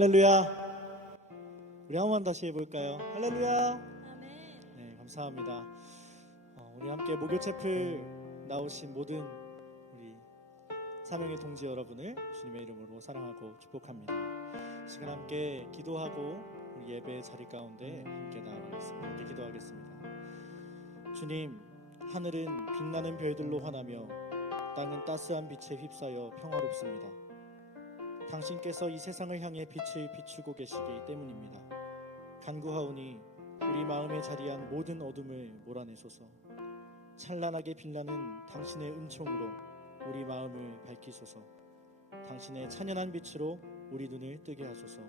할렐루야. 우리 한 번 다시 해볼까요? 할렐루야. 아멘. 네, 감사합니다. 우리 함께 목요 채플 나오신 모든 우리 사명의 동지 여러분을 주님의 이름으로 사랑하고 축복합니다. 시간 함께 기도하고 우리 예배 자리 가운데 함께 나아가겠습니다. 함께 기도하겠습니다. 주님, 하늘은 빛나는 별들로 환하며 땅은 따스한 빛에 휩싸여 평화롭습니다. 당신께서 이 세상을 향해 빛을 비추고 계시기 때문입니다. 간구하오니 우리 마음에 자리한 모든 어둠을 몰아내소서. 찬란하게 빛나는 당신의 은총으로 우리 마음을 밝히소서. 당신의 찬연한 빛으로 우리 눈을 뜨게 하소서.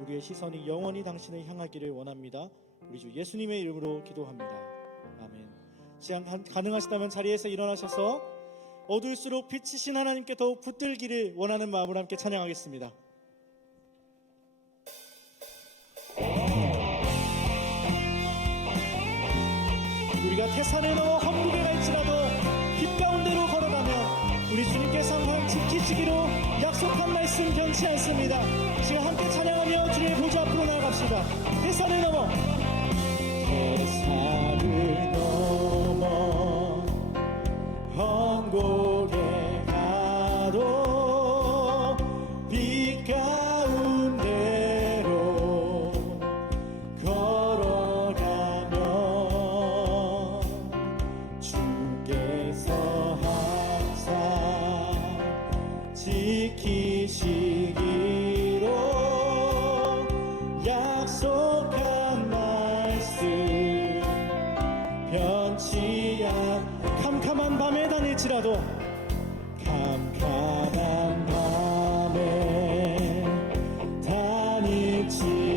우리의 시선이 영원히 당신을 향하기를 원합니다. 우리 주 예수님의 이름으로 기도합니다. 아멘. 시간 가능하시다면 자리에서 일어나셔서 어두울수록 빛이신 하나님께 더욱 붙들기를 원하는 마음으로 함께 찬양하겠습니다. 우리가 태산을 넘어 험국에 갈지라도 빛 가운데로 걸어가면 우리 주님께서 항상 지키시기로 약속한 말씀 변치 않습니다. 지금 함께 찬양하며 주님의 보좌 앞으로 나아갑시다. 태산을 넘어 험곡에 가도 빛 가운데로 걸어가면 주께서 항상 지키시기로 약속한 말씀 변치 않 캄캄한 밤에 다닐지라도 캄캄한 밤에 다닐지라도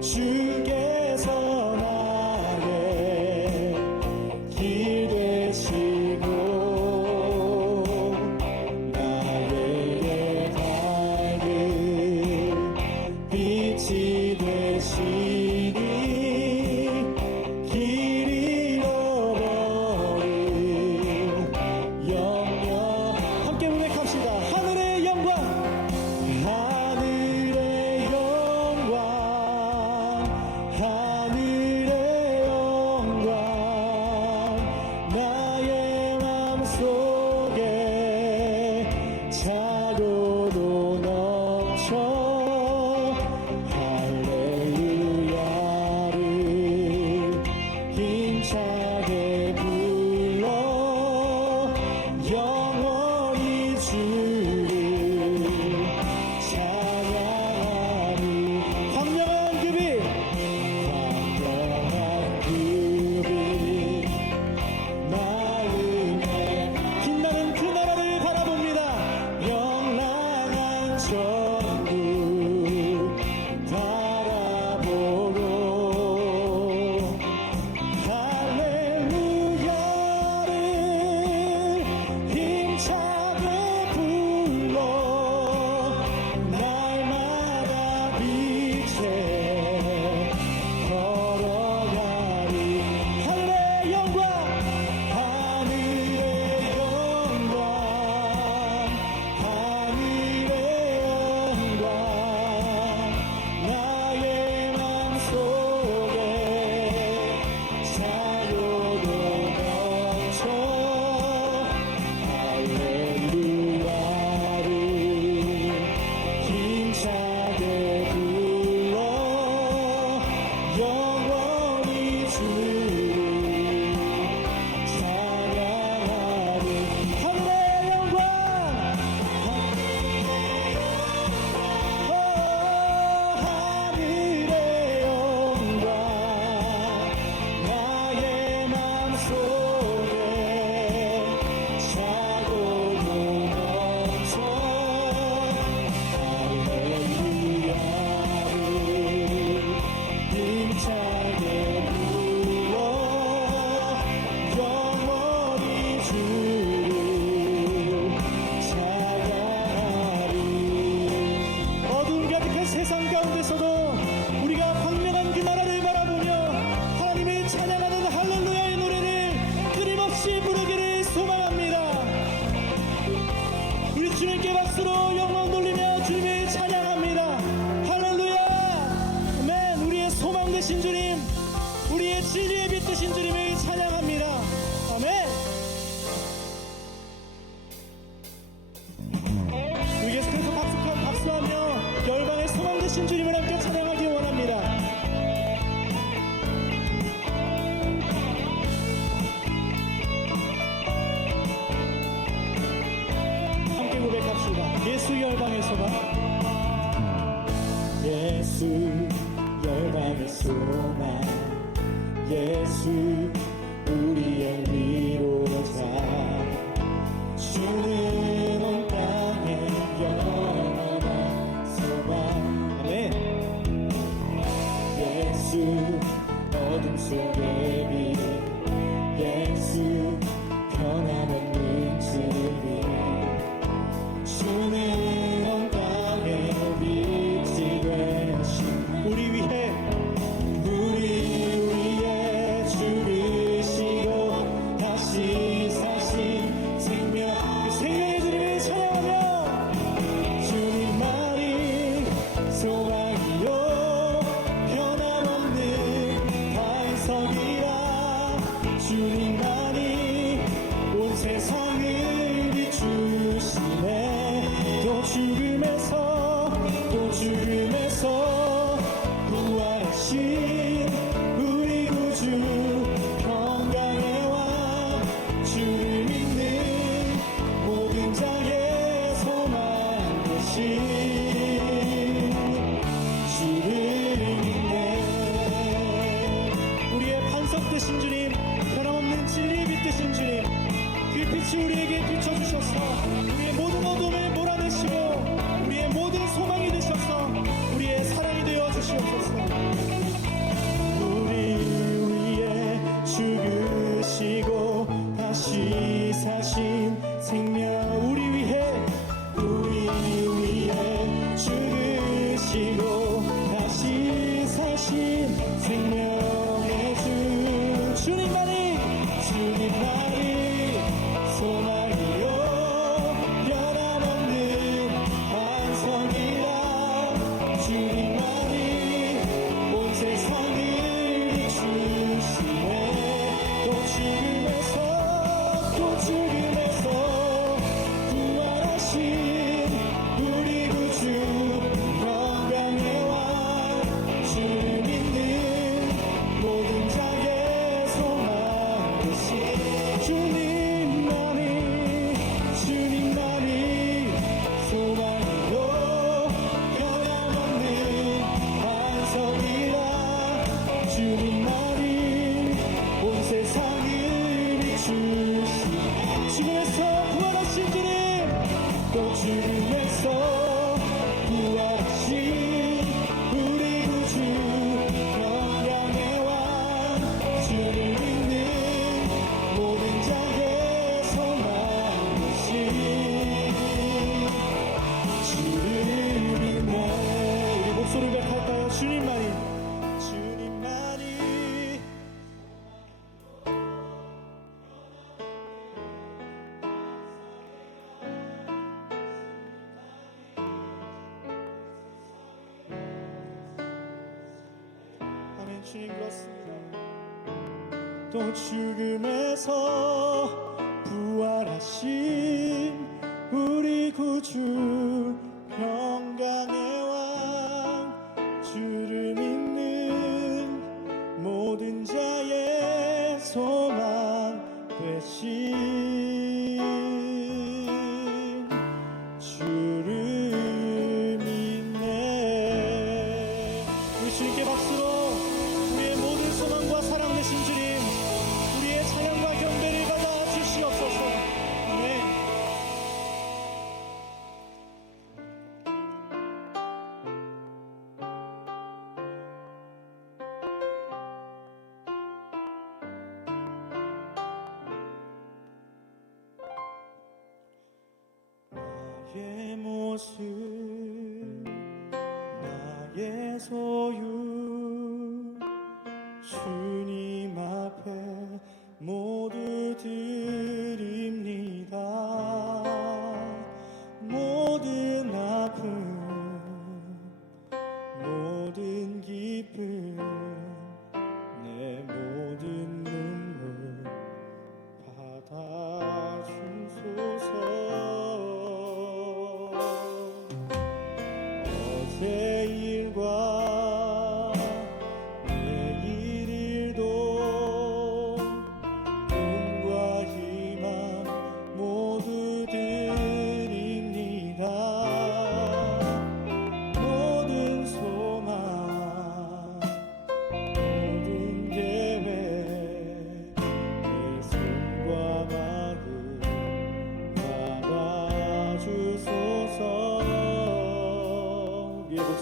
주께서 나의 길 되시고 나에게 밝은 빛이 되시니 바라보고 할렐루야 빛드신 주님을 찬양합니다. 아멘. 우리 계속해서 박수하며 열방의 소망 되신 주님을 함께 찬양하기 원합니다. 함께 고백합시다. 예수 열방의 소망. 예수 열방의 소망, 예수 우리의 위로자, 주는 온 땅에 영원한 소망. 아멘. 예수 어둠 속의 빛, 예수 변함없는 진리, 주는 온 땅에 빛이 되신 우리 위해 죽으시고 다시 사신 생명, 그 생명의 주님을 찬양하며 주님만이 소망이요 변함없는 반석이라, 주님만이 온 세상을 비추시네. 또 죽음에서 부활하신 우리 구주 평강의 왕, 주를 믿는 모든 자의 소망 되신 주를 믿네. 우리의 반석 되신 주님, 변함없는 진리 빛 되신 주님, 그 빛이 우리에게 비춰주셔서 우리의 모든 어둠을 몰아내시고 우리의 모든 소망이 되셔서 우리의 사랑이 되어 주시옵소서. 우리 위에 죽으시고 다시 사신 생명, 우리 위에 죽으시고 다시 사신 생명의 주, 주님만이 소망이요 변함없는 반석이라, 주님만이 온 세상을 비추시네. 또 죽음에서 부활하신 우리 구주 평강의 왕, 주를 믿는 모든 자의 소망 되신 주님만이 소망이요 변함없는 반석이라, 주님만이 온 세상을 비추시. 죽음에서 부활하신 주님, 또 죽음에서 부활하신 우리 구주 평강의 왕, 주를 믿는 모든 자의 소망 되신 주를 믿네. 우리 목소리를 고백할까요? 주님만이 아멘. 주님 그렇습니다. 또 죽음에서 부활하신 우리 구주 평강의 왕, 주를 믿는 모든 자의 소망 되신 주를 믿네. 우리 주님께 박수로 우리의 모든 소망과 사랑 되신 주님, 우리의 찬양과 경배를 받아 주시옵소서. 아멘. 나의 모습, 나의 소유, 주님 앞에 모두 드립니다. 모든 아픔, 모든 기쁨, 내 모든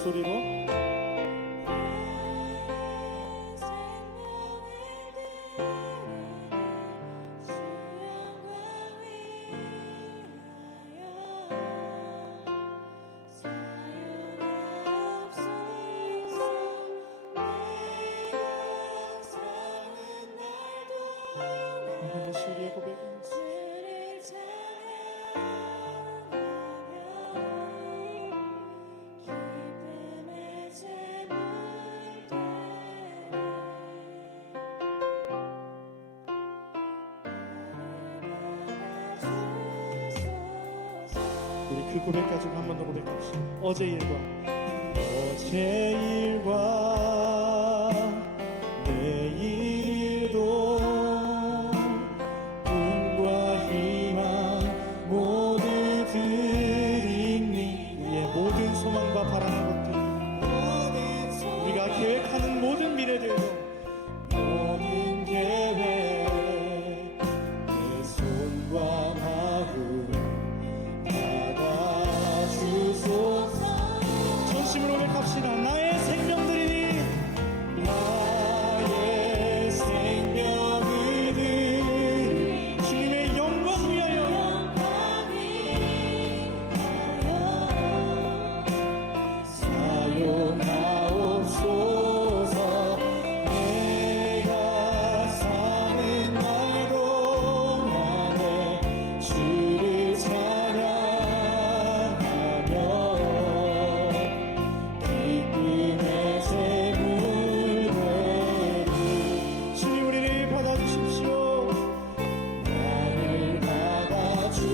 목소리로 우리의 고백은 우리 그 고백 가지고 한 번 더 고백합시다. 어제 일과 내일도 꿈과 희망 모두 드립니. 우리의 모든 소망과 바라는 것들, 우리가 계획하는 모든 미래들도, 모든 계획 내 손과 마음 전심으로 고백합시다. 나의 생명들이니, 나의 생명을 드리 주님의 영광 위하여 사용하옵소서. 내가 사는 날 동안에 주를 찬양하며 기쁨의 제물 되리. 주님 우리를 받아주십시오. 나를 받아주소.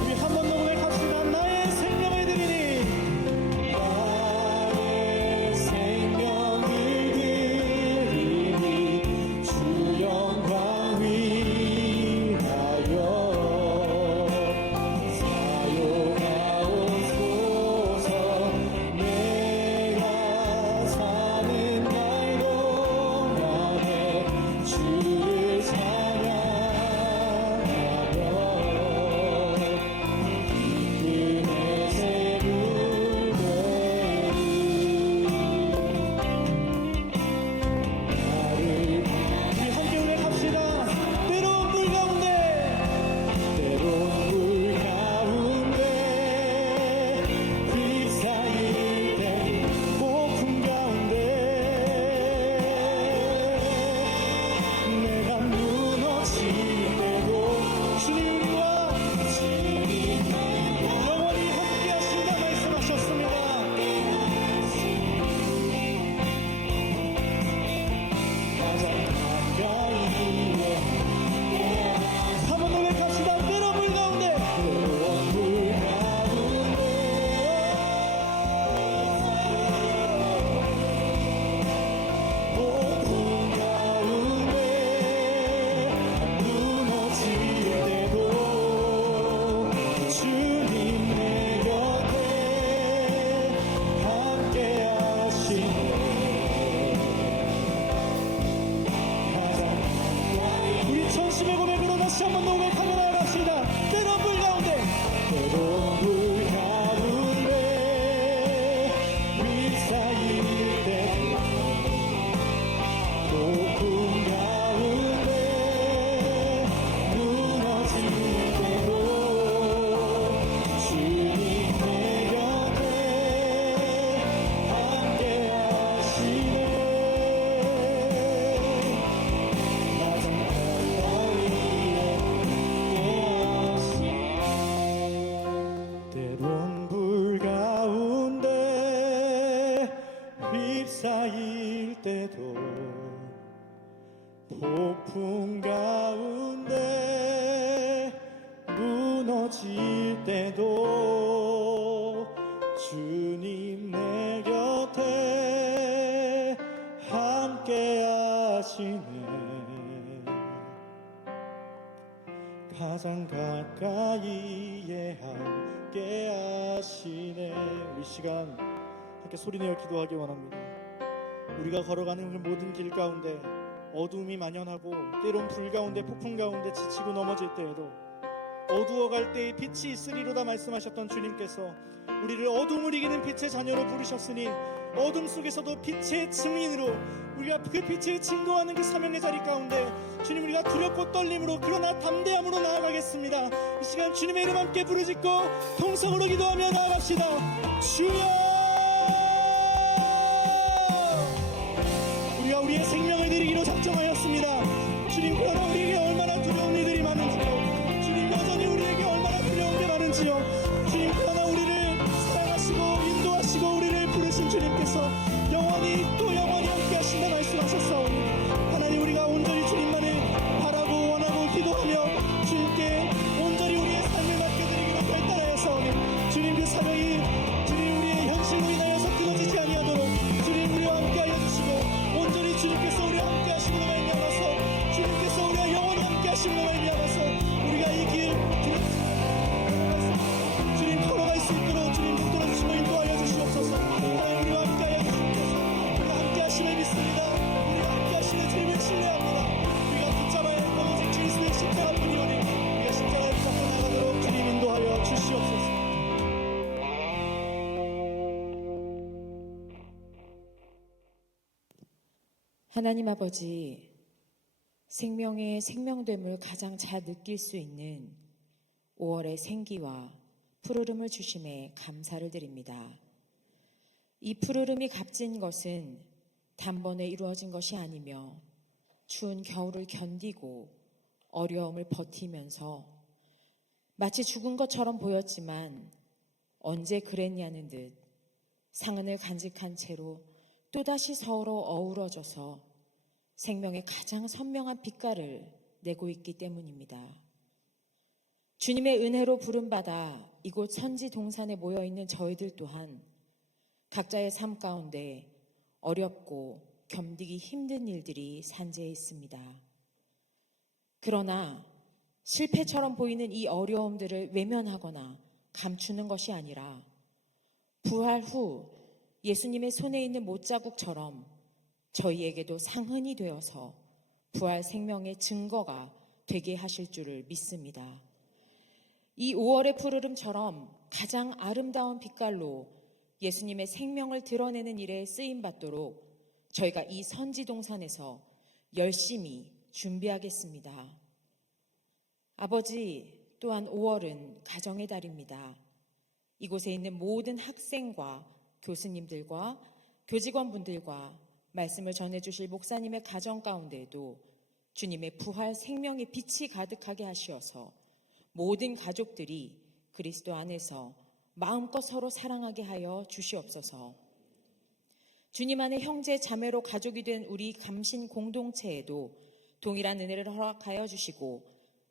우리 한 번 더 고백합시다. 나의 생명을 드리니, 나의 생명을 드리니 주 영광 위하여 사용하옵소서. 내가 사는 날 동안에 주를 찬양하며 기쁨의 제물 되리. 우리 함께 고백합시다. 때로운 물 가운데, 때로운 물 가운데 휩싸일 때, 폭풍 가운데 내가 무너질 때도 주님 우리와 영원히 함께 하신다 말씀하셨습니다. 가장 가까이에 한 번 더 고백합시다. 때로운 물 가운데, 때로운 물 가운데 폭풍 가운데 무너질 때도 주님 내 곁에 함께 하시네. 우리 전심의 고백으로 다시 한 번 더 고백하며 나아갑시다. 때로운 물 가운데, 때로운 물 가운데 휩싸일 때, 폭풍 가운데 무너질 때도 주님 내 곁에 함께 하시네. 가장 가까이에 때론 불 가운데 휩싸일 때도, 폭풍 가운데 무너질 때도 주님 내 곁에 함께 하시네. 가장 가까이에 함께 하시네. 우리 시간 함께 소리내어 기도하기 원합니다. 우리가 걸어가는 그 모든 길 가운데 어두움이 만연하고, 때론 불 가운데 폭풍 가운데 지치고 넘어질 때에도 어두워갈 때에 빛이 있으리로다 말씀하셨던 주님께서 우리를 어둠을 이기는 빛의 자녀로 부르셨으니 어둠 속에서도 빛의 증인으로 우리가 그 빛을 증거하는 그 사명의 자리 가운데 주님, 우리가 두렵고 떨림으로 그러나 담대함으로 나아가겠습니다. 이 시간 주님의 이름 함께 부르짖고 통성으로 기도하며 나아갑시다. 주여, 우리가 우리의 생명을 드리기로 작정하였습니다. 주님, 그러나 우리에게 얼마나 두려운 일들이 많은지요. 주님, 여전히 우리에게 얼마나 두려운 게 많은지요. 주님, 그러나 우리를 사랑하시고 인도하시고 우리를 부르신 주님께서 영원히 또 영원히 함께 하신다 말씀하셨사오니 하나님, 우리가 온전히 주님만을 바라고 원하고 기도하며 주님께 온전히 우리의 삶을 맡겨드리기로 결단하였사오니 주님, 그 사명이 주님 우리의 현실로 인하여서 끊어지지 아니하도록 주님 우리와 함께하여 주시고 온전히 주님께서 우리와 함께 하심으로 말미암아서 주님께서 우리와 영원히 함께 하심으로 말미암아서 우리가 이 길 주님 걸어갈 수 있도록 주님 붙들어 주시고 인도하여 주시옵소서. 하나님, 우리와 함께하여 주시옵소서. 우리가 함께 하심을 믿습니다. 우리가 함께 하시는 주님을 신뢰합니다. 우리가 붙잡아야 할 건 오직 주 예수의 십자가뿐이오니 우리가 십자가를 붙잡고 나가도록 주님 인도하여 주시옵소서. 하나님 아버지, 생명의 생명됨을 가장 잘 느낄 수 있는 5월의 생기와 푸르름을 주심에 감사를 드립니다. 이 푸르름이 값진 것은 단번에 이루어진 것이 아니며 추운 겨울을 견디고 어려움을 버티면서 마치 죽은 것처럼 보였지만 언제 그랬냐는 듯 상흔을 간직한 채로 또다시 서로 어우러져서 생명의 가장 선명한 빛깔을 내고 있기 때문입니다. 주님의 은혜로 부름받아 이곳 선지 동산에 모여있는 저희들 또한 각자의 삶 가운데 어렵고 견디기 힘든 일들이 산재해 있습니다. 그러나 실패처럼 보이는 이 어려움들을 외면하거나 감추는 것이 아니라 부활 후 예수님의 손에 있는 못자국처럼 저희에게도 상흔이 되어서 부활 생명의 증거가 되게 하실 줄을 믿습니다. 이 5월의 푸르름처럼 가장 아름다운 빛깔로 예수님의 생명을 드러내는 일에 쓰임받도록 저희가 이 선지동산에서 열심히 준비하겠습니다. 아버지, 또한 5월은 가정의 달입니다. 이곳에 있는 모든 학생과 교수님들과 교직원분들과 말씀을 전해주실 목사님의 가정 가운데에도 주님의 부활 생명의 빛이 가득하게 하시어서 모든 가족들이 그리스도 안에서 마음껏 서로 사랑하게 하여 주시옵소서. 주님 안에 형제 자매로 가족이 된 우리 감신 공동체에도 동일한 은혜를 허락하여 주시고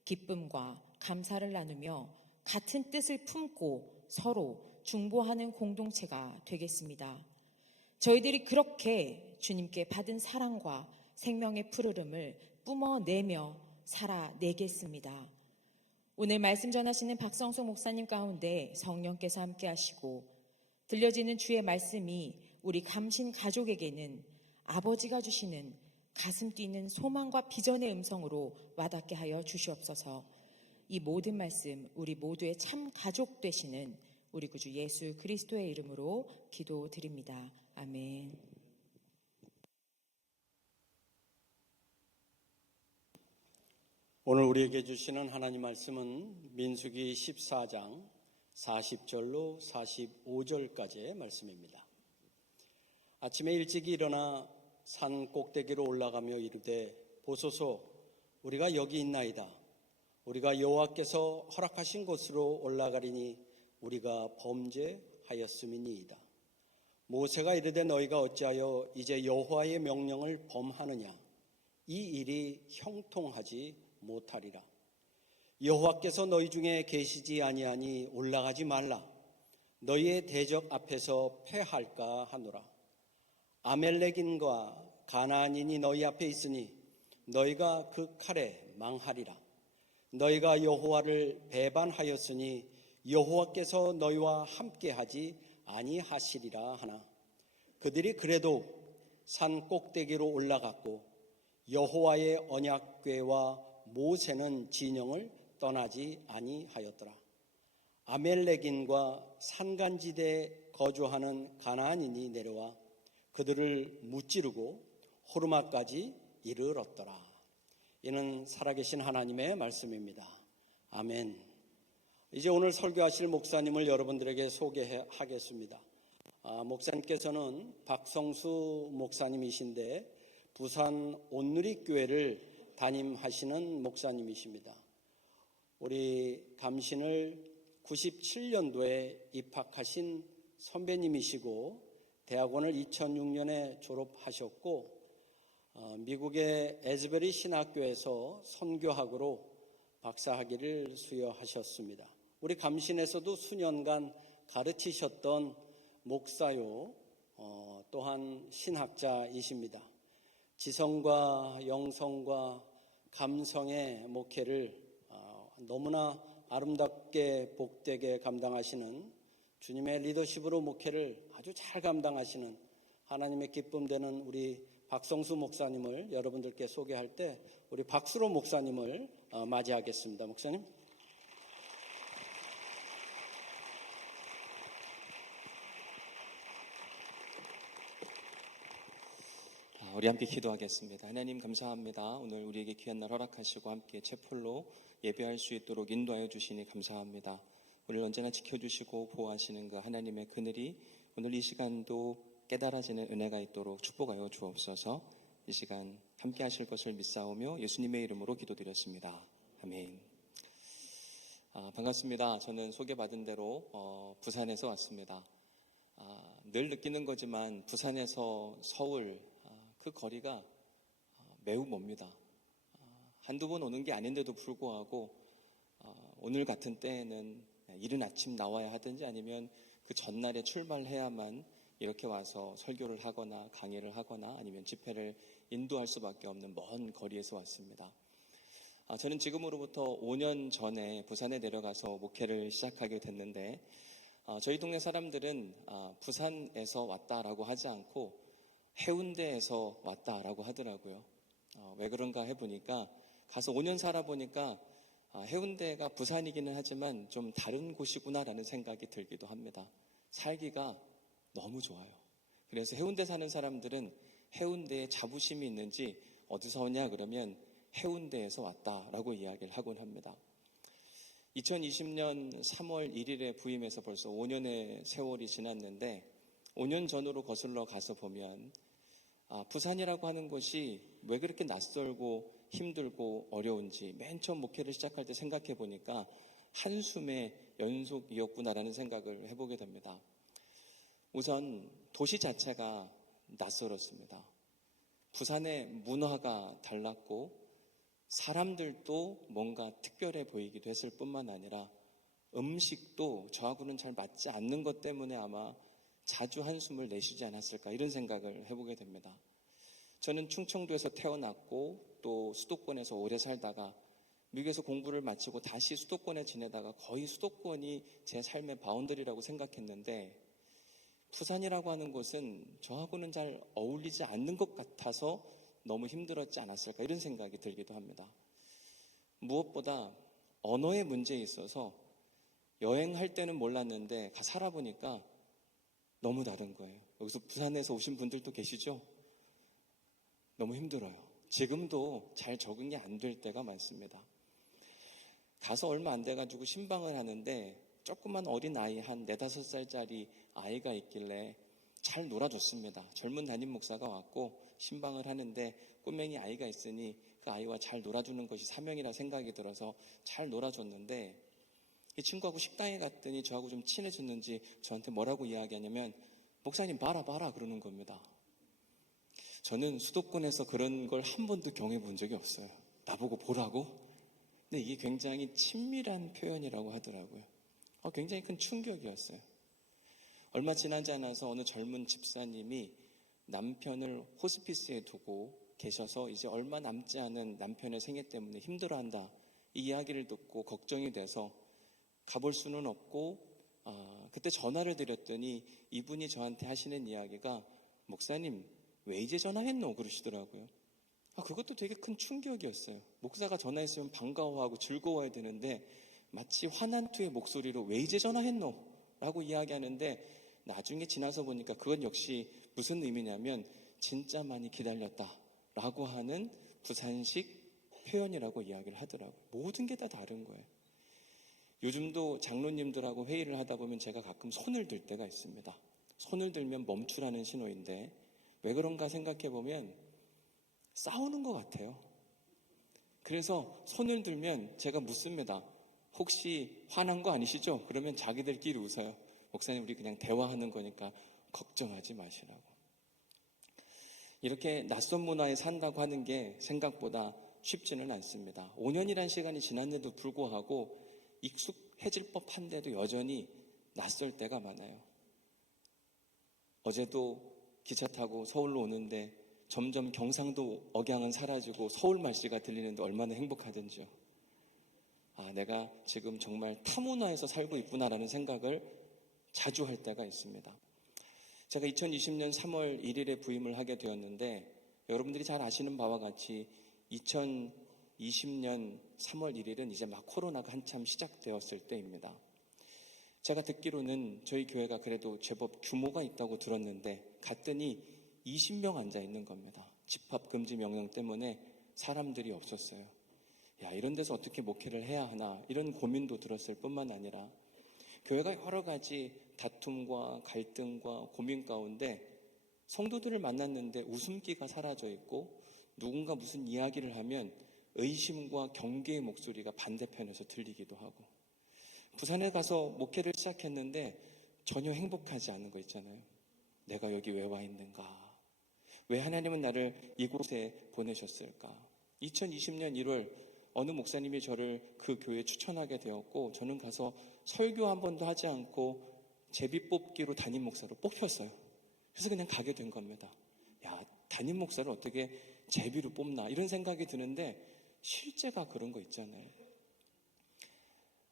기쁨과 감사를 나누며 같은 뜻을 품고 서로 중보하는 공동체가 되겠습니다. 저희들이 그렇게 주님께 받은 사랑과 생명의 푸르름을 뿜어내며 살아내겠습니다. 오늘 말씀 전하시는 박성숙 목사님 가운데 성령께서 함께 하시고 들려지는 주의 말씀이 우리 감신 가족에게는 아버지가 주시는 가슴 뛰는 소망과 비전의 음성으로 와닿게 하여 주시옵소서. 이 모든 말씀 우리 모두의 참 가족 되시는 우리 구주 예수 그리스도의 이름으로 기도드립니다. 아멘. 오늘 우리에게 주시는 하나님 말씀은 민수기 14장 40절로 45절까지의 말씀입니다. 아침에 일찍 일어나 산 꼭대기로 올라가며 이르되 보소서 우리가 여기 있나이다. 우리가 여호와께서 허락하신 곳으로 올라가리니 우리가 범죄하였음이니이다. 모세가 이르되 너희가 어찌하여 이제 여호와의 명령을 범하느냐. 이 일이 형통하지 못하리라. 여호와께서 너희 중에 계시지 아니하니 올라가지 말라. 너희의 대적 앞에서 패할까 하노라. 아멜렉인과 가나안인이 너희 앞에 있으니 너희가 그 칼에 망하리라. 너희가 여호와를 배반하였으니 여호와께서 너희와 함께하지 아니하시리라 하나. 그들이 그래도 산 꼭대기로 올라갔고 여호와의 언약궤와 모세는 진영을 떠나지 아니하였더라. 아멜렉인과 산간지대에 거주하는 가나안인이 내려와 그들을 무찌르고 호르마까지 이르렀더라. 이는 살아계신 하나님의 말씀입니다. 아멘. 이제 오늘 설교하실 목사님을 여러분들에게 소개하겠습니다. 목사님께서는 박성수 목사님이신데 부산 온누리교회를 담임하시는 목사님이십니다. 우리 감신을 97년도에 입학하신 선배님이시고 대학원을 2006년에 졸업하셨고 미국의 에즈베리 신학교에서 선교학으로 박사학위를 수여하셨습니다. 우리 감신에서도 수년간 가르치셨던 목사요, 또한 신학자이십니다. 지성과 영성과 감성의 목회를 너무나 아름답게 복되게 감당하시는 주님의 리더십으로 목회를 아주 잘 감당하시는 하나님의 기쁨 되는 우리 박성수 목사님을 여러분들께 소개할 때 우리 박수로 목사님을 맞이하겠습니다. 목사님. 우리 함께 기도하겠습니다. 하나님 감사합니다. 오늘 우리에게 귀한 날 허락하시고 함께 채플로 예배할 수 있도록 인도하여 주시니 감사합니다. 우리를 언제나 지켜주시고 보호하시는 그 하나님의 그늘이 오늘 이 시간도 깨달아지는 은혜가 있도록 축복하여 주옵소서. 이 시간 함께 하실 것을 믿사오며 예수님의 이름으로 기도드렸습니다. 아멘. 반갑습니다. 저는 소개받은 대로 부산에서 왔습니다. 늘 느끼는 거지만 부산에서 서울 그 거리가 매우 멉니다. 한두 번 오는 게 아닌데도 불구하고 오늘 같은 때에는 이른 아침 나와야 하든지 아니면 그 전날에 출발해야만 이렇게 와서 설교를 하거나 강의를 하거나 아니면 집회를 인도할 수밖에 없는 먼 거리에서 왔습니다. 저는 지금으로부터 5년 전에 부산에 내려가서 목회를 시작하게 됐는데 저희 동네 사람들은 부산에서 왔다라고 하지 않고 해운대에서 왔다라고 하더라고요. 왜 그런가 해보니까 가서 5년 살아보니까 해운대가 부산이기는 하지만 좀 다른 곳이구나라는 생각이 들기도 합니다. 살기가 너무 좋아요. 그래서 해운대 사는 사람들은 해운대에 자부심이 있는지 어디서 오냐 그러면 해운대에서 왔다라고 이야기를 하곤 합니다. 2020년 3월 1일에 부임해서 벌써 5년의 세월이 지났는데 5년 전으로 거슬러 가서 보면 부산이라고 하는 곳이 왜 그렇게 낯설고 힘들고 어려운지 맨 처음 목회를 시작할 때 생각해 보니까 한숨의 연속이었구나라는 생각을 해보게 됩니다. 우선 도시 자체가 낯설었습니다. 부산의 문화가 달랐고 사람들도 뭔가 특별해 보이기도 했을 뿐만 아니라 음식도 저하고는 잘 맞지 않는 것 때문에 아마 자주 한숨을 내쉬지 않았을까 이런 생각을 해보게 됩니다. 저는 충청도에서 태어났고 또 수도권에서 오래 살다가 미국에서 공부를 마치고 다시 수도권에 지내다가 거의 수도권이 제 삶의 바운더리라고 생각했는데 부산이라고 하는 곳은 저하고는 잘 어울리지 않는 것 같아서 너무 힘들었지 않았을까 이런 생각이 들기도 합니다. 무엇보다 언어의 문제에 있어서 여행할 때는 몰랐는데 살아보니까 너무 다른 거예요. 여기서 부산에서 오신 분들도 계시죠? 너무 힘들어요. 지금도 잘 적응이 안 될 때가 많습니다. 가서 얼마 안 돼가지고 신방을 하는데 조그만 어린 아이 한 4, 5살짜리 아이가 있길래 잘 놀아줬습니다. 젊은 담임 목사가 왔고 신방을 하는데 꼬맹이 아이가 있으니 그 아이와 잘 놀아주는 것이 사명이라 생각이 들어서 잘 놀아줬는데 이 친구하고 식당에 갔더니 저하고 좀 친해졌는지 저한테 뭐라고 이야기하냐면 목사님 봐라 그러는 겁니다. 저는 수도권에서 그런 걸 한 번도 경험해 본 적이 없어요. 나보고 보라고? 근데 이게 굉장히 친밀한 표현이라고 하더라고요. 굉장히 큰 충격이었어요. 얼마 지나지 않아서 어느 젊은 집사님이 남편을 호스피스에 두고 계셔서 이제 얼마 남지 않은 남편의 생애 때문에 힘들어한다. 이 이야기를 듣고 걱정이 돼서 가볼 수는 없고 그때 전화를 드렸더니 이분이 저한테 하시는 이야기가 목사님 왜 이제 전화했노? 그러시더라고요. 그것도 되게 큰 충격이었어요. 목사가 전화했으면 반가워하고 즐거워야 되는데 마치 화난 투의 목소리로 왜 이제 전화했노? 라고 이야기하는데 나중에 지나서 보니까 그건 역시 무슨 의미냐면 진짜 많이 기다렸다 라고 하는 부산식 표현이라고 이야기를 하더라고요. 모든 게 다 다른 거예요. 요즘도 장로님들하고 회의를 하다 보면 제가 가끔 손을 들 때가 있습니다. 손을 들면 멈추라는 신호인데 왜 그런가 생각해 보면 싸우는 것 같아요. 그래서 손을 들면 제가 묻습니다. 혹시 화난 거 아니시죠? 그러면 자기들끼리 웃어요. 목사님, 우리 그냥 대화하는 거니까 걱정하지 마시라고. 이렇게 낯선 문화에 산다고 하는 게 생각보다 쉽지는 않습니다. 5년이란 시간이 지났는데도 불구하고 익숙해질 법한데도 여전히 낯설 때가 많아요. 어제도 기차 타고 서울로 오는데 점점 경상도 억양은 사라지고 서울 말씨가 들리는데 얼마나 행복하던지요. 내가 지금 정말 타문화에서 살고 있구나라는 생각을 자주 할 때가 있습니다. 제가 2020년 3월 1일에 부임을 하게 되었는데 여러분들이 잘 아시는 바와 같이 2020년 3월 1일은 이제 막 코로나가 한참 시작되었을 때입니다. 제가 듣기로는 저희 교회가 그래도 제법 규모가 있다고 들었는데 갔더니 20명 앉아 있는 겁니다. 집합 금지 명령 때문에 사람들이 없었어요. 이런 데서 어떻게 목회를 해야 하나 이런 고민도 들었을 뿐만 아니라 교회가 여러 가지 다툼과 갈등과 고민 가운데 성도들을 만났는데 웃음기가 사라져 있고 누군가 무슨 이야기를 하면 의심과 경계의 목소리가 반대편에서 들리기도 하고 부산에 가서 목회를 시작했는데 전혀 행복하지 않은 거 있잖아요. 내가 여기 왜 와 있는가? 왜 하나님은 나를 이곳에 보내셨을까? 2020년 1월 어느 목사님이 저를 그 교회에 추천하게 되었고 저는 가서 설교 한 번도 하지 않고 제비 뽑기로 담임 목사로 뽑혔어요. 그래서 그냥 가게 된 겁니다. 담임 목사를 어떻게 제비로 뽑나 이런 생각이 드는데 실제가 그런 거 있잖아요.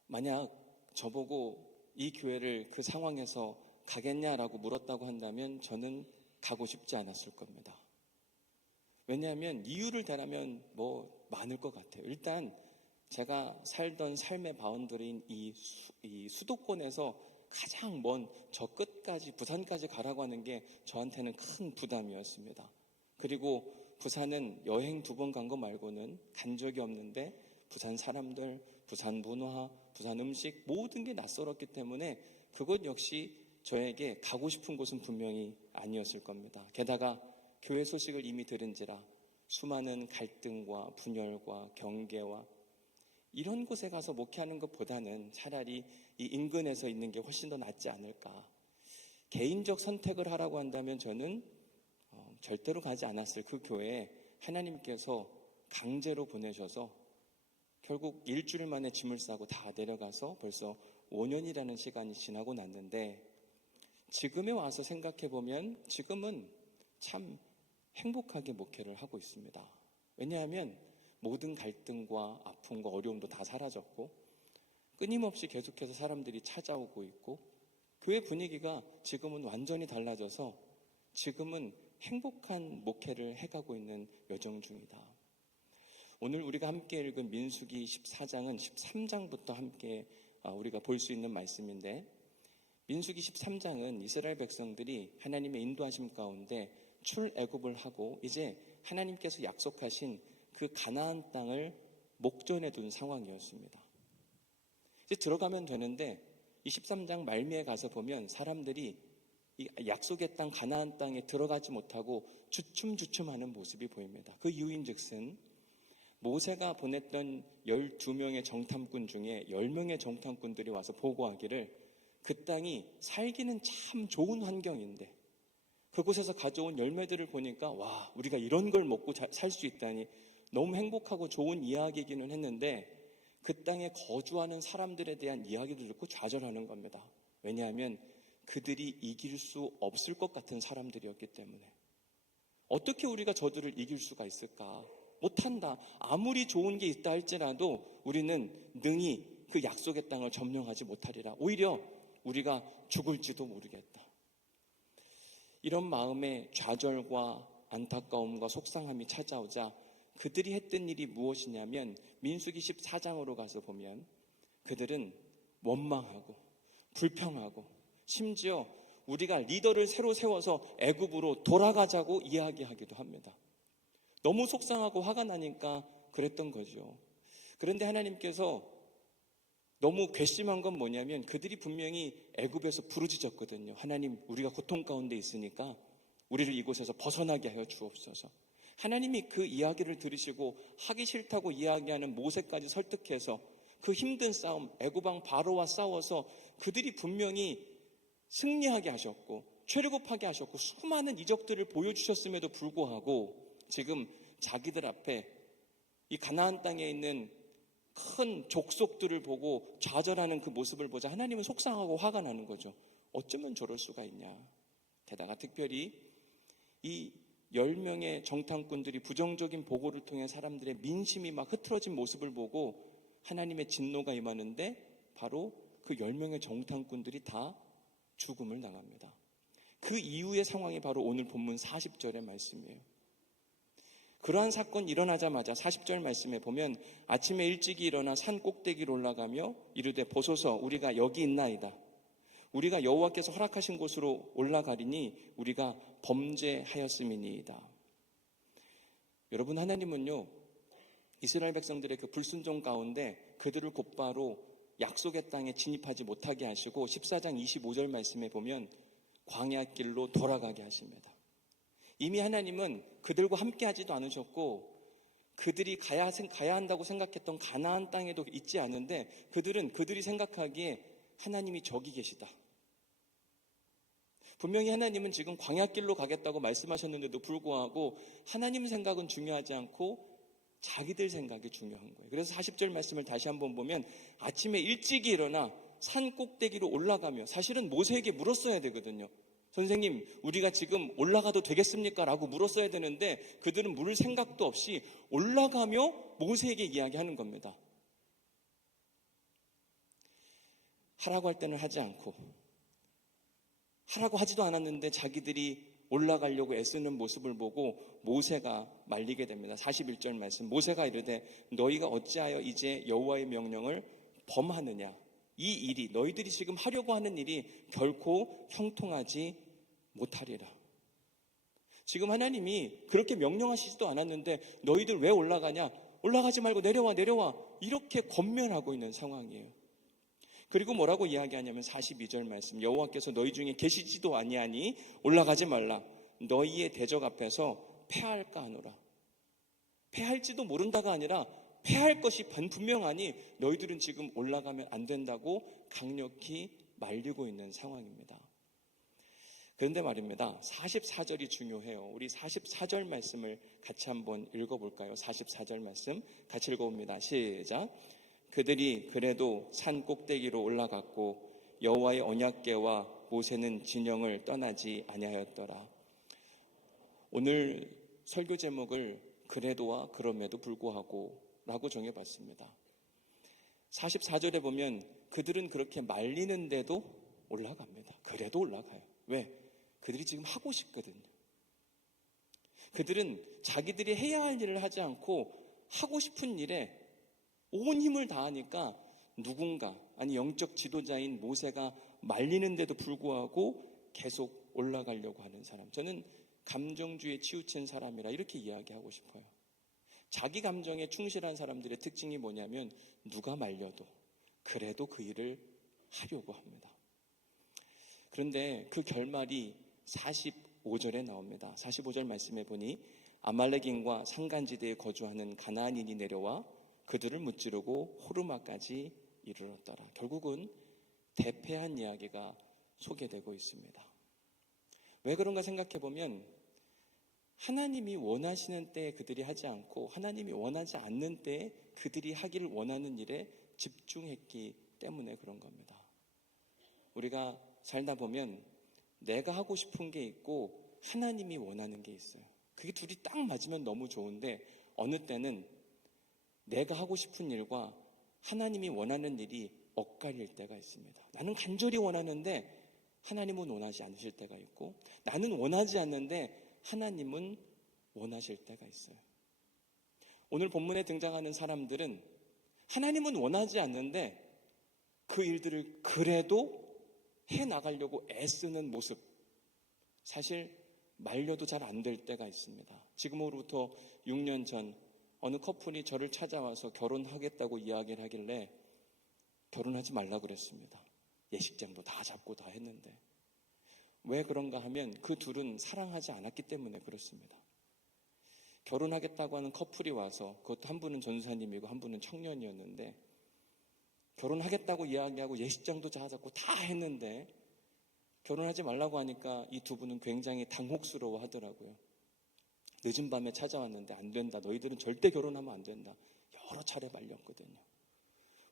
만약 저보고 이 교회를 그 상황에서 가겠냐라고 물었다고 한다면 저는 가고 싶지 않았을 겁니다. 왜냐하면 이유를 대라면 많을 것 같아요. 일단 제가 살던 삶의 바운더리인 이 수도권에서 가장 먼 저 끝까지 부산까지 가라고 하는 게 저한테는 큰 부담이었습니다. 그리고 부산은 여행 2번 간 거 말고는 간 적이 없는데 부산 사람들, 부산 문화, 부산 음식 모든 게 낯설었기 때문에 그것 역시 저에게 가고 싶은 곳은 분명히 아니었을 겁니다. 게다가 교회 소식을 이미 들은지라 수많은 갈등과 분열과 경계와 이런 곳에 가서 목회하는 것보다는 차라리 이 인근에서 있는 게 훨씬 더 낫지 않을까. 개인적 선택을 하라고 한다면 저는 절대로 가지 않았을 그 교회에 하나님께서 강제로 보내셔서 결국 일주일 만에 짐을 싸고 다 내려가서 벌써 5년이라는 시간이 지나고 났는데 지금에 와서 생각해보면 지금은 참 행복하게 목회를 하고 있습니다. 왜냐하면 모든 갈등과 아픔과 어려움도 다 사라졌고 끊임없이 계속해서 사람들이 찾아오고 있고 교회 분위기가 지금은 완전히 달라져서 지금은 행복한 목회를 해가고 있는 여정 중이다. 오늘 우리가 함께 읽은 민수기 14장은 13장부터 함께 우리가 볼 수 있는 말씀인데 민수기 13장은 이스라엘 백성들이 하나님의 인도하심 가운데 출애굽을 하고 이제 하나님께서 약속하신 그 가나안 땅을 목전에 둔 상황이었습니다. 이제 들어가면 되는데 이 13장 말미에 가서 보면 사람들이 이 약속의 땅 가나안 땅에 들어가지 못하고 주춤주춤하는 모습이 보입니다. 그 이유인즉슨 모세가 보냈던 12명의 정탐꾼 중에 10명의 정탐꾼들이 와서 보고하기를 그 땅이 살기는 참 좋은 환경인데 그곳에서 가져온 열매들을 보니까 와, 우리가 이런 걸 먹고 살 수 있다니 너무 행복하고 좋은 이야기이기는 했는데 그 땅에 거주하는 사람들에 대한 이야기를 듣고 좌절하는 겁니다. 왜냐하면 그들이 이길 수 없을 것 같은 사람들이었기 때문에. 어떻게 우리가 저들을 이길 수가 있을까? 못한다. 아무리 좋은 게 있다 할지라도 우리는 능히 그 약속의 땅을 점령하지 못하리라. 오히려 우리가 죽을지도 모르겠다. 이런 마음에 좌절과 안타까움과 속상함이 찾아오자 그들이 했던 일이 무엇이냐면 민수기 14장으로 가서 보면 그들은 원망하고 불평하고 심지어 우리가 리더를 새로 세워서 애굽으로 돌아가자고 이야기하기도 합니다. 너무 속상하고 화가 나니까 그랬던 거죠. 그런데 하나님께서 너무 괘씸한 건 뭐냐면 그들이 분명히 애굽에서 부르짖었거든요. 하나님, 우리가 고통 가운데 있으니까 우리를 이곳에서 벗어나게 하여 주옵소서. 하나님이 그 이야기를 들으시고 하기 싫다고 이야기하는 모세까지 설득해서 그 힘든 싸움, 애굽왕 바로와 싸워서 그들이 분명히 승리하게 하셨고 최고급하게 하셨고 수많은 이적들을 보여주셨음에도 불구하고 지금 자기들 앞에 이 가나안 땅에 있는 큰 족속들을 보고 좌절하는 그 모습을 보자 하나님은 속상하고 화가 나는 거죠. 어쩌면 저럴 수가 있냐. 게다가 특별히 이 10명의 정탐꾼들이 부정적인 보고를 통해 사람들의 민심이 막 흐트러진 모습을 보고 하나님의 진노가 임하는데 바로 그 10명의 정탐꾼들이 다 죽음을 당합니다. 그 이후의 상황이 바로 오늘 본문 40절의 말씀이에요. 그러한 사건이 일어나자마자 40절 말씀에 보면 아침에 일찍이 일어나 산 꼭대기로 올라가며 이르되 보소서 우리가 여기 있나이다. 우리가 여호와께서 허락하신 곳으로 올라가리니 우리가 범죄하였음이니이다. 여러분, 하나님은요 이스라엘 백성들의 그 불순종 가운데 그들을 곧바로 약속의 땅에 진입하지 못하게 하시고 14장 25절 말씀에 보면 광야길로 돌아가게 하십니다. 이미 하나님은 그들과 함께 하지도 않으셨고 그들이 가야 한다고 생각했던 가나안 땅에도 있지 않은데 그들이 생각하기에 하나님이 저기 계시다. 분명히 하나님은 지금 광야길로 가겠다고 말씀하셨는데도 불구하고 하나님 생각은 중요하지 않고 자기들 생각이 중요한 거예요. 그래서 40절 말씀을 다시 한번 보면 아침에 일찍이 일어나 산 꼭대기로 올라가며 사실은 모세에게 물었어야 되거든요. 선생님, 우리가 지금 올라가도 되겠습니까? 라고 물었어야 되는데 그들은 물을 생각도 없이 올라가며 모세에게 이야기하는 겁니다. 하라고 할 때는 하지 않고 하라고 하지도 않았는데 자기들이 올라가려고 애쓰는 모습을 보고 모세가 말리게 됩니다. 41절 말씀. 모세가 이르되 너희가 어찌하여 이제 여호와의 명령을 범하느냐? 이 일이 너희들이 지금 하려고 하는 일이 결코 형통하지 못하리라. 지금 하나님이 그렇게 명령하시지도 않았는데 너희들 왜 올라가냐? 올라가지 말고 내려와 이렇게 권면하고 있는 상황이에요. 그리고 뭐라고 이야기하냐면 42절 말씀. 여호와께서 너희 중에 계시지도 아니하니 올라가지 말라. 너희의 대적 앞에서 패할까 하노라. 패할지도 모른다가 아니라 패할 것이 분명하니 너희들은 지금 올라가면 안 된다고 강력히 말리고 있는 상황입니다. 그런데 말입니다. 44절이 중요해요. 우리 44절 말씀을 같이 한번 읽어볼까요? 44절 말씀 같이 읽어봅니다. 시작. 그들이 그래도 산 꼭대기로 올라갔고 여호와의 언약궤와 모세는 진영을 떠나지 아니하였더라. 오늘 설교 제목을 그래도와 그럼에도 불구하고 라고 정해봤습니다. 44절에 보면 그들은 그렇게 말리는데도 올라갑니다. 그래도 올라가요. 왜? 그들이 지금 하고 싶거든요. 그들은 자기들이 해야 할 일을 하지 않고 하고 싶은 일에 온 힘을 다하니까 누군가, 아니 영적 지도자인 모세가 말리는데도 불구하고 계속 올라가려고 하는 사람. 저는 감정주의에 치우친 사람이라 이렇게 이야기하고 싶어요. 자기 감정에 충실한 사람들의 특징이 뭐냐면 누가 말려도 그래도 그 일을 하려고 합니다. 그런데 그 결말이 45절에 나옵니다. 45절 말씀해 보니 아말렉인과 산간지대에 거주하는 가나안인이 내려와 그들을 무찌르고 호르마까지 이르렀더라. 결국은 대패한 이야기가 소개되고 있습니다. 왜 그런가 생각해 보면 하나님이 원하시는 때에 그들이 하지 않고 하나님이 원하지 않는 때에 그들이 하기를 원하는 일에 집중했기 때문에 그런 겁니다. 우리가 살다 보면 내가 하고 싶은 게 있고 하나님이 원하는 게 있어요. 그게 둘이 딱 맞으면 너무 좋은데 어느 때는 내가 하고 싶은 일과 하나님이 원하는 일이 엇갈릴 때가 있습니다. 나는 간절히 원하는데 하나님은 원하지 않으실 때가 있고 나는 원하지 않는데 하나님은 원하실 때가 있어요. 오늘 본문에 등장하는 사람들은 하나님은 원하지 않는데 그 일들을 그래도 해나가려고 애쓰는 모습, 사실 말려도 잘 안 될 때가 있습니다. 지금으로부터 6년 전 어느 커플이 저를 찾아와서 결혼하겠다고 이야기를 하길래 결혼하지 말라 그랬습니다. 예식장도 다 잡고 다 했는데. 왜 그런가 하면 그 둘은 사랑하지 않았기 때문에 그렇습니다. 결혼하겠다고 하는 커플이 와서, 그것도 한 분은 전사님이고 한 분은 청년이었는데, 결혼하겠다고 이야기하고 예식장도 다 잡고 다 했는데 결혼하지 말라고 하니까 이 두 분은 굉장히 당혹스러워 하더라고요. 늦은 밤에 찾아왔는데 안 된다. 너희들은 절대 결혼하면 안 된다. 여러 차례 말렸거든요.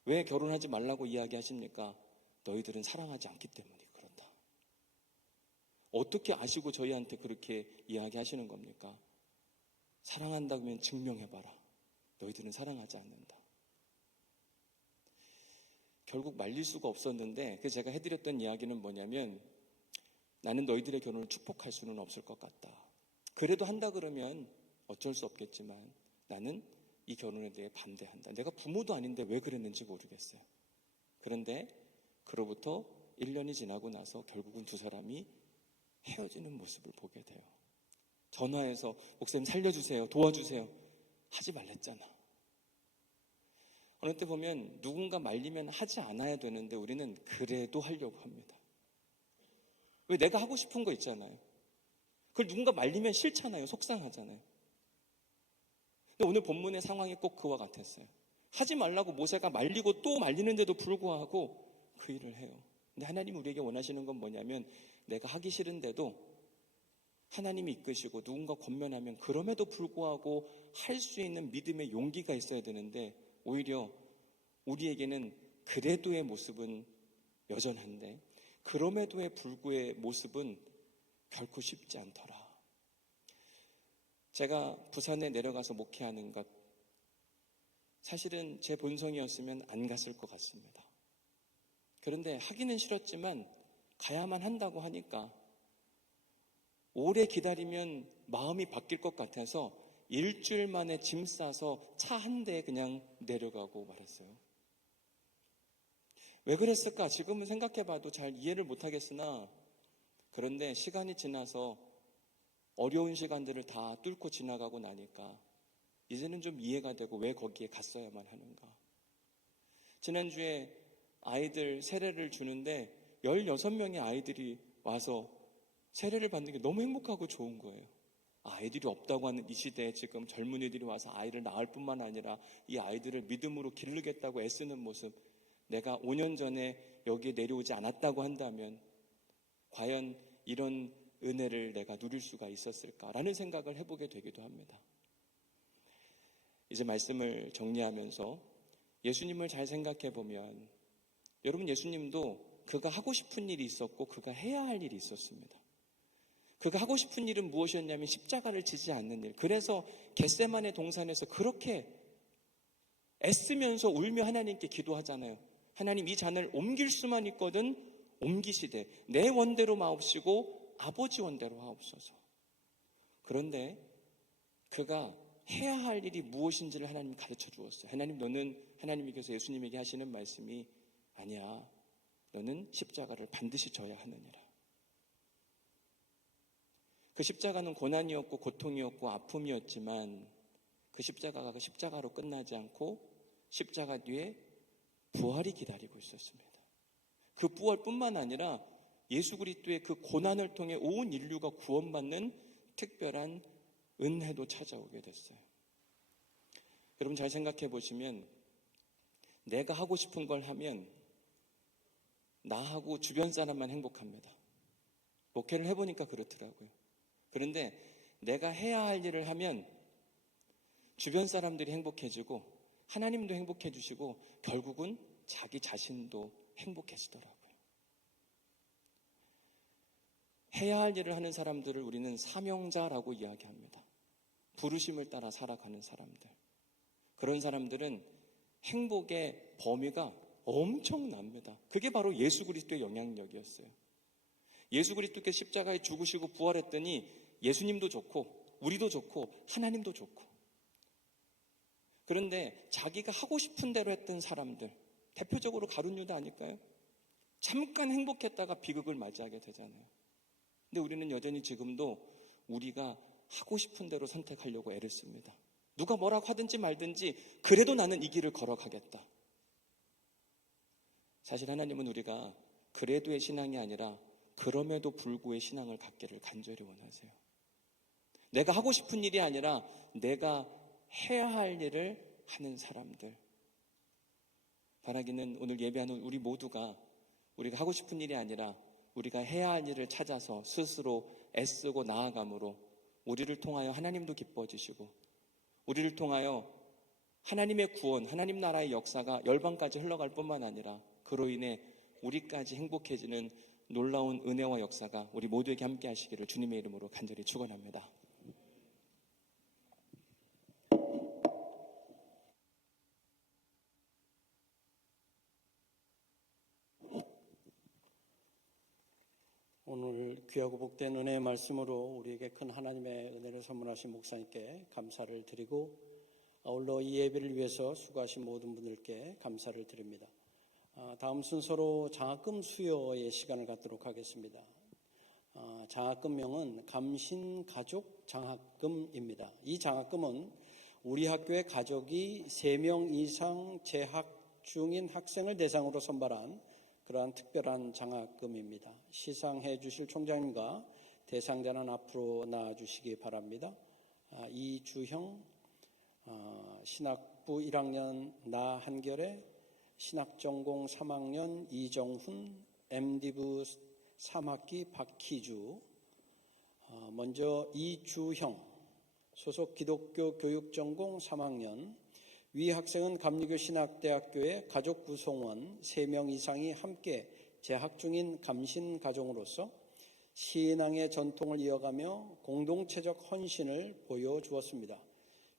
왜 결혼하지 말라고 이야기하십니까? 너희들은 사랑하지 않기 때문에 그렇다. 어떻게 아시고 저희한테 그렇게 이야기하시는 겁니까? 사랑한다면 증명해봐라. 너희들은 사랑하지 않는다. 결국 말릴 수가 없었는데, 제가 해드렸던 이야기는 뭐냐면, 나는 너희들의 결혼을 축복할 수는 없을 것 같다. 그래도 한다 그러면 어쩔 수 없겠지만 나는 이 결혼에 대해 반대한다. 내가 부모도 아닌데 왜 그랬는지 모르겠어요. 그런데 그로부터 1년이 지나고 나서 결국은 두 사람이 헤어지는 모습을 보게 돼요. 전화해서 목사님 살려주세요, 도와주세요 하지 말랬잖아. 어느 때 보면 누군가 말리면 하지 않아야 되는데 우리는 그래도 하려고 합니다. 왜? 내가 하고 싶은 거 있잖아요. 그걸 누군가 말리면 싫잖아요. 속상하잖아요. 근데 오늘 본문의 상황이 꼭 그와 같았어요. 하지 말라고 모세가 말리고 또 말리는데도 불구하고 그 일을 해요. 근데 하나님이 우리에게 원하시는 건 뭐냐면, 내가 하기 싫은데도 하나님이 이끄시고 누군가 권면하면 그럼에도 불구하고 할 수 있는 믿음의 용기가 있어야 되는데, 오히려 우리에게는 그래도의 모습은 여전한데 그럼에도의 불구의 모습은 결코 쉽지 않더라. 제가 부산에 내려가서 목회하는 것, 사실은 제 본성이었으면 안 갔을 것 같습니다. 그런데 하기는 싫었지만 가야만 한다고 하니까 오래 기다리면 마음이 바뀔 것 같아서 일주일 만에 짐 싸서 차 한 대에 그냥 내려가고 말았어요. 왜 그랬을까? 지금은 생각해봐도 잘 이해를 못하겠으나, 그런데 시간이 지나서 어려운 시간들을 다 뚫고 지나가고 나니까 이제는 좀 이해가 되고 왜 거기에 갔어야만 하는가. 지난주에 아이들 세례를 주는데 16명의 아이들이 와서 세례를 받는 게 너무 행복하고 좋은 거예요. 아이들이 없다고 하는 이 시대에 지금 젊은이들이 와서 아이를 낳을 뿐만 아니라 이 아이들을 믿음으로 기르겠다고 애쓰는 모습, 내가 5년 전에 여기에 내려오지 않았다고 한다면 과연 이런 은혜를 내가 누릴 수가 있었을까라는 생각을 해보게 되기도 합니다. 이제 말씀을 정리하면서 예수님을 잘 생각해 보면, 여러분, 예수님도 그가 하고 싶은 일이 있었고 그가 해야 할 일이 있었습니다. 그가 하고 싶은 일은 무엇이었냐면 십자가를 지지 않는 일. 그래서 겟세마네 동산에서 그렇게 애쓰면서 울며 하나님께 기도하잖아요. 하나님, 이 잔을 옮길 수만 있거든 옮기시되 내 원대로 마옵시고 아버지 원대로 하옵소서. 그런데 그가 해야 할 일이 무엇인지를 하나님이 가르쳐 주었어요. 하나님, 너는, 하나님께서 예수님에게 하시는 말씀이, 아니야, 너는 십자가를 반드시 져야 하느니라. 그 십자가는 고난이었고 고통이었고 아픔이었지만 그 십자가가 그 십자가로 끝나지 않고 십자가 뒤에 부활이 기다리고 있었습니다. 그 부활뿐만 아니라 예수 그리스도의 그 고난을 통해 온 인류가 구원받는 특별한 은혜도 찾아오게 됐어요. 여러분, 잘 생각해 보시면 내가 하고 싶은 걸 하면 나하고 주변 사람만 행복합니다. 목회를 해보니까 그렇더라고요. 그런데 내가 해야 할 일을 하면 주변 사람들이 행복해지고 하나님도 행복해 주시고 결국은 자기 자신도 행복해지더라고요. 해야 할 일을 하는 사람들을 우리는 사명자라고 이야기합니다. 부르심을 따라 살아가는 사람들. 그런 사람들은 행복의 범위가 엄청납니다. 그게 바로 예수 그리스도의 영향력이었어요. 예수 그리스도께서 십자가에 죽으시고 부활했더니 예수님도 좋고 우리도 좋고 하나님도 좋고 그런데 자기가 하고 싶은 대로 했던 사람들, 대표적으로 가룟 유다 아닐까요? 잠깐 행복했다가 비극을 맞이하게 되잖아요. 근데 우리는 여전히 지금도 우리가 하고 싶은 대로 선택하려고 애를 씁니다. 누가 뭐라고 하든지 말든지 그래도 나는 이 길을 걸어가겠다. 사실 하나님은 우리가 그래도의 신앙이 아니라 그럼에도 불구의 신앙을 갖기를 간절히 원하세요. 내가 하고 싶은 일이 아니라 내가 해야 할 일을 하는 사람들. 바라기는 오늘 예배하는 우리 모두가 우리가 하고 싶은 일이 아니라 우리가 해야 할 일을 찾아서 스스로 애쓰고 나아감으로 우리를 통하여 하나님도 기뻐지시고 우리를 통하여 하나님의 구원, 하나님 나라의 역사가 열방까지 흘러갈 뿐만 아니라 그로 인해 우리까지 행복해지는 놀라운 은혜와 역사가 우리 모두에게 함께 하시기를 주님의 이름으로 간절히 축원합니다. 오늘 귀하고 복된 은혜의 말씀으로 우리에게 큰 하나님의 은혜를 선물하신 목사님께 감사를 드리고 아울러 이 예배를 위해서 수고하신 모든 분들께 감사를 드립니다. 다음 순서로 장학금 수여의 시간을 갖도록 하겠습니다. 장학금명은 감신가족 장학금입니다. 이 장학금은 우리 학교의 가족이 3명 이상 재학 중인 학생을 대상으로 선발한 그러한 특별한 장학금입니다. 시상해 주실 총장님과 대상자는 앞으로 나와주시기 바랍니다. 이주형 신학부 1학년 나한결에 신학전공 3학년 이정훈 MDiv 3학기 박희주. 먼저 이주형 소속 기독교 교육전공 3학년. 위 학생은 감리교 신학대학교의 가족 구성원 3명 이상이 함께 재학 중인 감신가정으로서 신앙의 전통을 이어가며 공동체적 헌신을 보여주었습니다.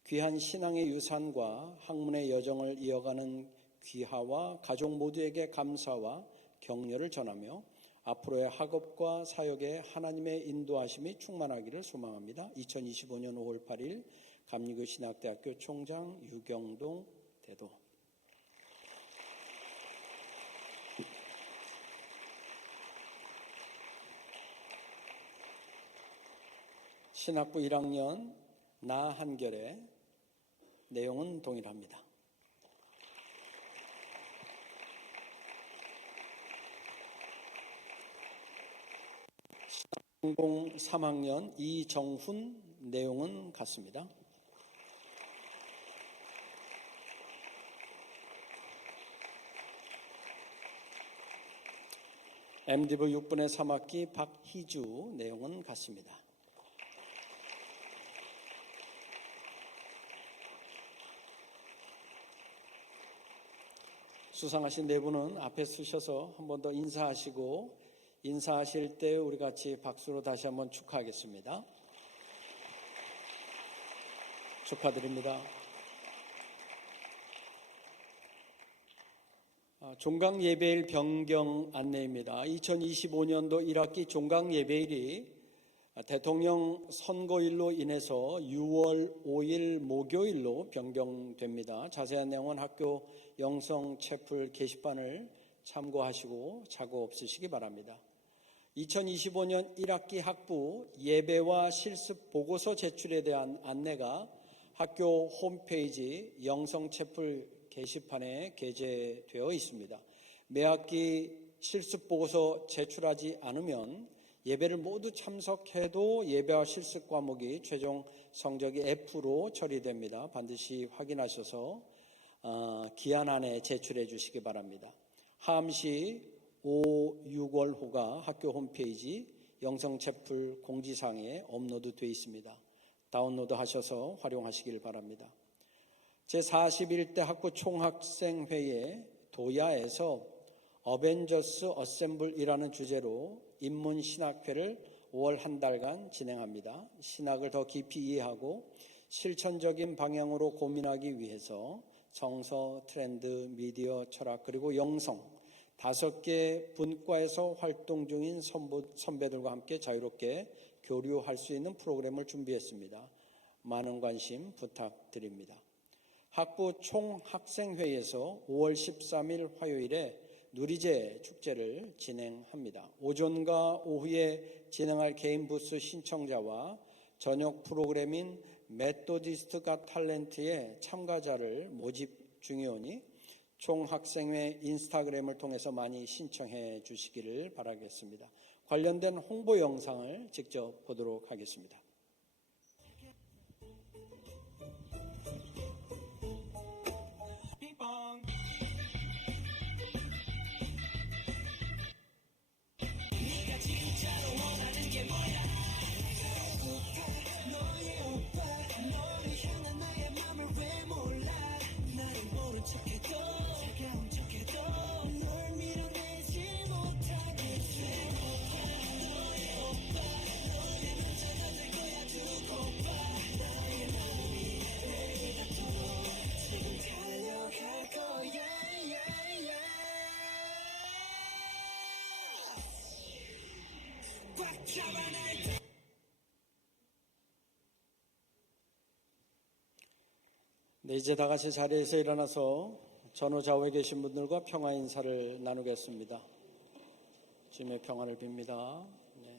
귀한 신앙의 유산과 학문의 여정을 이어가는 귀하와 가족 모두에게 감사와 격려를 전하며 앞으로의 학업과 사역에 하나님의 인도하심이 충만하기를 소망합니다. 2025년 5월 8일 감리교 신학대학교 총장 유경동 대도. 신학부 1학년 나한결의 내용은 동일합니다. 전공 3학년 이정훈 내용은 같습니다. MDiv 6분의 3학기 박희주 내용은 같습니다. 수상하신 네 분은 앞에 서셔서 한 번 더 인사하시고 인사하실 때 우리 같이 박수로 다시 한번 축하하겠습니다. 축하드립니다. 종강 예배일 변경 안내입니다. 2025년도 1학기 종강 예배일이 대통령 선거일로 인해서 6월 5일 목요일로 변경됩니다. 자세한 내용은 학교 영성 채플 게시판을 참고하시고 착오 없으시기 바랍니다. 2025년 1학기 학부 예배와 실습 보고서 제출에 대한 안내가 학교 홈페이지 영성 채플 게시판에 게재되어 있습니다. 매학기 실습 보고서 제출하지 않으면 예배를 모두 참석해도 예배와 실습 과목이 최종 성적이 F로 처리됩니다. 반드시 확인하셔서 기한 안에 제출해 주시기 바랍니다. 하암시 5, 6월호가 학교 홈페이지 영성채플 공지사항에 업로드되어 있습니다. 다운로드 하셔서 활용하시길 바랍니다. 제41대 학부 총학생회의 도야에서 어벤져스 어셈블이라는 주제로 인문신학회를 5월 한 달간 진행합니다. 신학을 더 깊이 이해하고 실천적인 방향으로 고민하기 위해서 정서, 트렌드, 미디어, 철학 그리고 영성 5개 분과에서 활동 중인 선배들과 함께 자유롭게 교류할 수 있는 프로그램을 준비했습니다. 많은 관심 부탁드립니다. 학부 총학생회에서 5월 13일 화요일에 누리제 축제를 진행합니다. 오전과 오후에 진행할 개인 부스 신청자와 저녁 프로그램인 메토디스트 갓 탤런트의 참가자를 모집 중이오니 총학생회 인스타그램을 통해서 많이 신청해 주시기를 바라겠습니다. 관련된 홍보 영상을 직접 보도록 하겠습니다. 네, 이제 다 같이 자리에서 일어나서 전후좌우에 계신 분들과 평화 인사를 나누겠습니다. 주님의 평안을 빕니다. 네.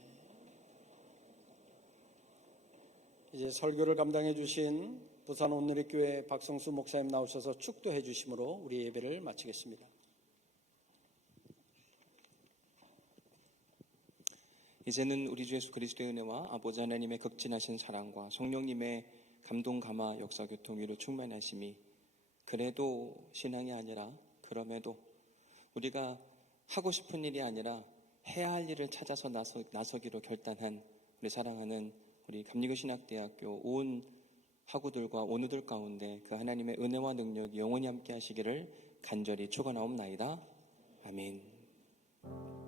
이제 설교를 감당해 주신 부산 온누리교회 박성수 목사님 나오셔서 축도해 주심으로 우리 예배를 마치겠습니다. 이제는 우리 주 예수 그리스도의 은혜와 아버지 하나님의 극진하신 사랑과 성령님의 감동 감화 역사 교통 위로 충만하심이 그래도 신앙이 아니라 그럼에도 우리가 하고 싶은 일이 아니라 해야 할 일을 찾아서 나서기로 결단한 우리 사랑하는 우리 감리교신학대학교 온 학우들과 온우들 가운데 그 하나님의 은혜와 능력이 영원히 함께 하시기를 간절히 축원하옵나이다. 아멘.